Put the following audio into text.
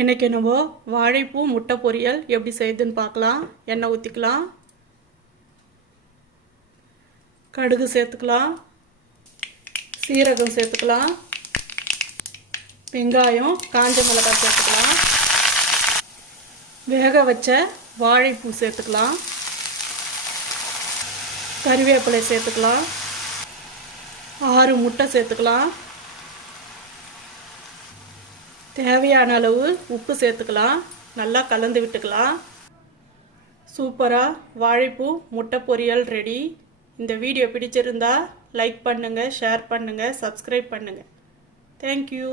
இன்றைக்கி நம்ம வாழைப்பூ முட்டை பொரியல் எப்படி செய்யுதுன்னு பார்க்கலாம். எண்ணெய் ஊற்றிக்கலாம், கடுகு சேர்த்துக்கலாம், சீரகம் சேர்த்துக்கலாம், வெங்காயம் காஞ்ச மிளகாய் சேர்த்துக்கலாம், வேக வச்ச வாழைப்பூ சேர்த்துக்கலாம், கறிவேப்பிலை சேர்த்துக்கலாம், 6 முட்டை சேர்த்துக்கலாம், தேவையான அளவு உப்பு சேர்த்துக்கலாம். நல்லா கலந்து விட்டுக்கலாம். சூப்பராக வாழைப்பூ முட்டை பொரியல் ரெடி. இந்த வீடியோ பிடிச்சிருந்தா லைக் பண்ணுங்கள், ஷேர் பண்ணுங்கள், சப்ஸ்கிரைப் பண்ணுங்கள். தேங்க்யூ.